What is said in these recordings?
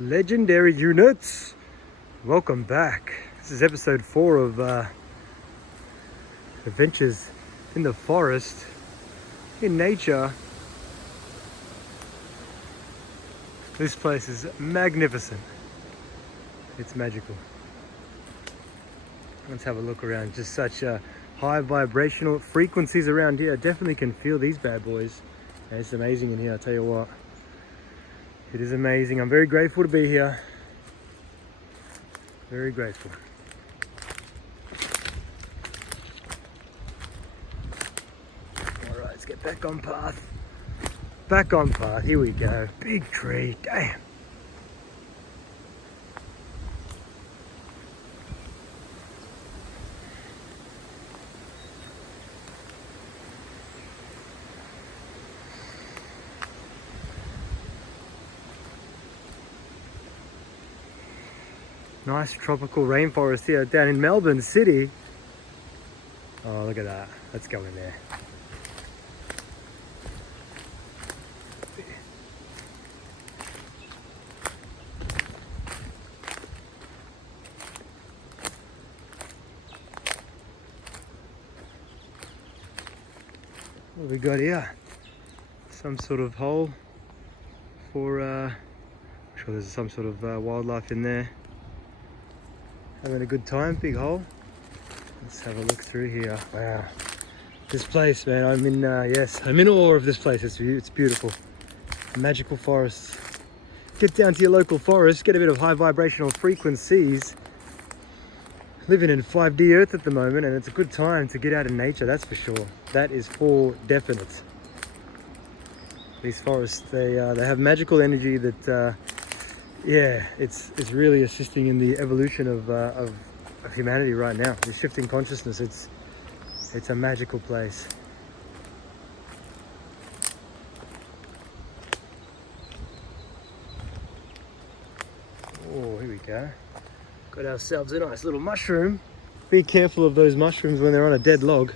Legendary units, welcome back. This is episode 4 of adventures in the forest, in nature. This place is magnificent. It's magical. Let's have a look around. Just such high vibrational frequencies around here. I definitely can feel these bad boys. And it's amazing in here, I tell you what. It is amazing. I'm very grateful to be here. Very grateful. All right, let's get back on path. Back on path. Here we go. Big tree. Damn. Nice tropical rainforest here down in Melbourne City. Oh, look at that. Let's go in there. What have we got here? Some sort of hole for, I'm sure there's some sort of wildlife in there. Having a good time, big hole. Let's have a look through here. Wow, this place, man, I'm in awe of this place. It's beautiful. Magical forests. Get down to your local forest, get a bit of high vibrational frequencies. Living in 5D Earth at the moment, and it's a good time to get out in nature, that's for sure. That is for definite. These forests, they have magical energy that yeah, it's really assisting in the evolution of humanity right now. The shifting consciousness, it's a magical place. Oh, here we go. Got ourselves a nice little mushroom. Be careful of those mushrooms when they're on a dead log.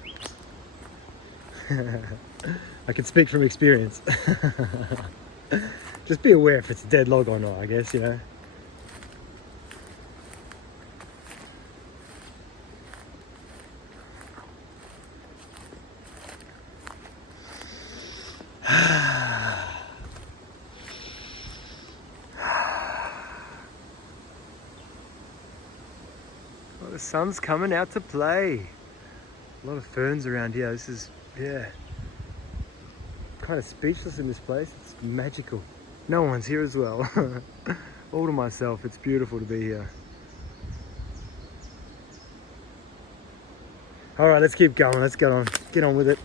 I can speak from experience. Just be aware if it's a dead log or not, I guess, you know. Well, the sun's coming out to play. A lot of ferns around here. This is, yeah, kind of speechless in this place. It's magical. No one's here as well. All to myself. It's beautiful to be here. All right, let's keep going. Let's get on with it.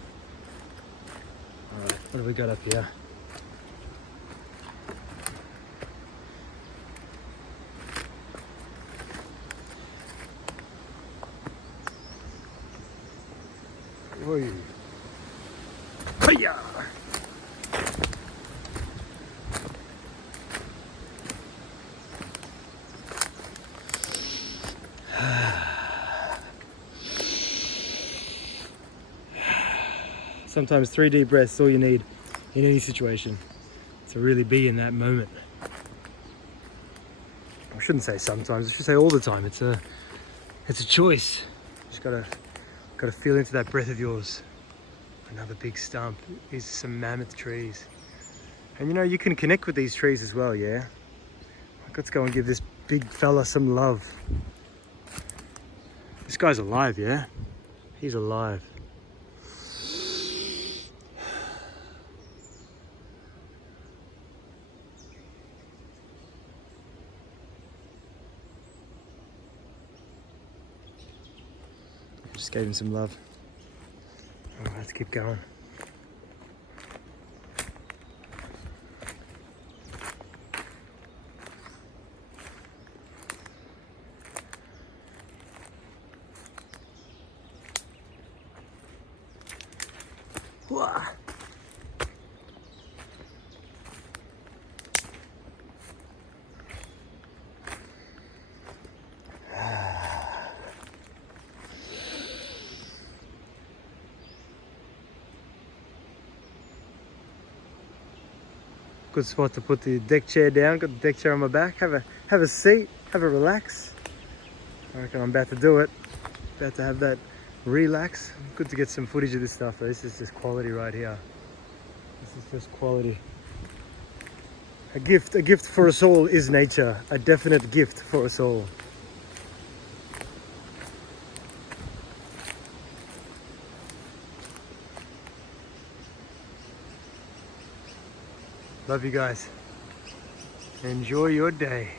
All right, what have we got up here? Oi. Hiya! Sometimes 3 deep breaths is all you need in any situation to really be in that moment. I shouldn't say sometimes, I should say all the time. It's a choice. You just gotta feel into that breath of yours. Another big stump. These are some mammoth trees. And you know, you can connect with these trees as well, yeah? Let's go and give this big fella some love. This guy's alive, yeah? He's alive. Just gave him some love. All right, let's keep going. Wah. Good spot to put the deck chair down. Got the deck chair on my back. Have a seat. Have a relax. I reckon I'm about to do it. About to have that relax. Good to get some footage of this stuff though. This is just quality right here. This is just quality. A gift for us all is nature. A definite gift for us all. Love you guys. Enjoy your day.